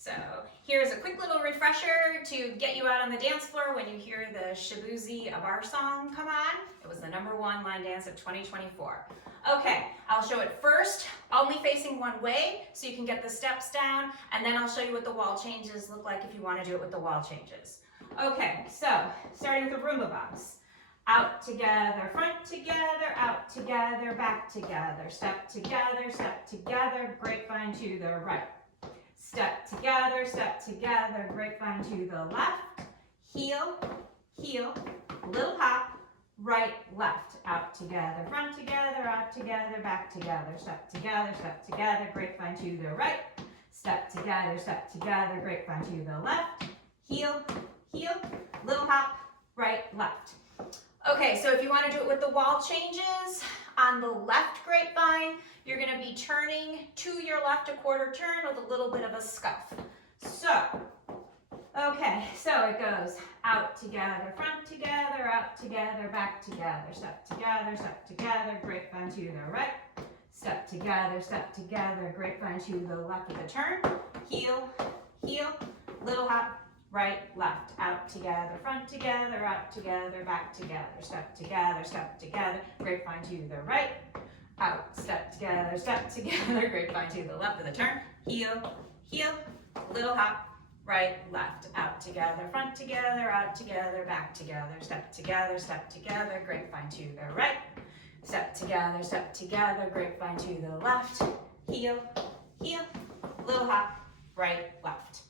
So here's a quick little refresher to get you out on the dance floor when you hear the shabuzi of our song come on. It was the #1 line dance of 2024. Okay, I'll show it first, only facing one way, so you can get the steps down, and then I'll show you what the wall changes look like if you want to do it with the wall changes. Okay, so starting with the Roomba box. Out together, front together, out together, back together, step together, grapevine to the right. Step together, grapevine to the left. Heel, heel, little hop, right, left. Out together, front together, out together, back together. Step together, grapevine to the right. Step together, grapevine to the left. Heel, heel, little hop, right, left. Okay, so if you want to do it with the wall changes, on the left grapevine, you're going to be turning to your left a quarter turn with a little bit of a scuff. So, okay, so it goes out together, front together, out together, back together, step together, grapevine to the right, step together, grapevine to the left of the turn, heel, heel, little hop, right, left, out together, front together, out together, back together, step together, grapevine to the right, out, step together, grapevine to the left of the turn, heel, heel, little hop, right, left, out together, front together, out together, back together, step together, grapevine to the right, step together, grapevine to the left, heel, heel, little hop, right, left.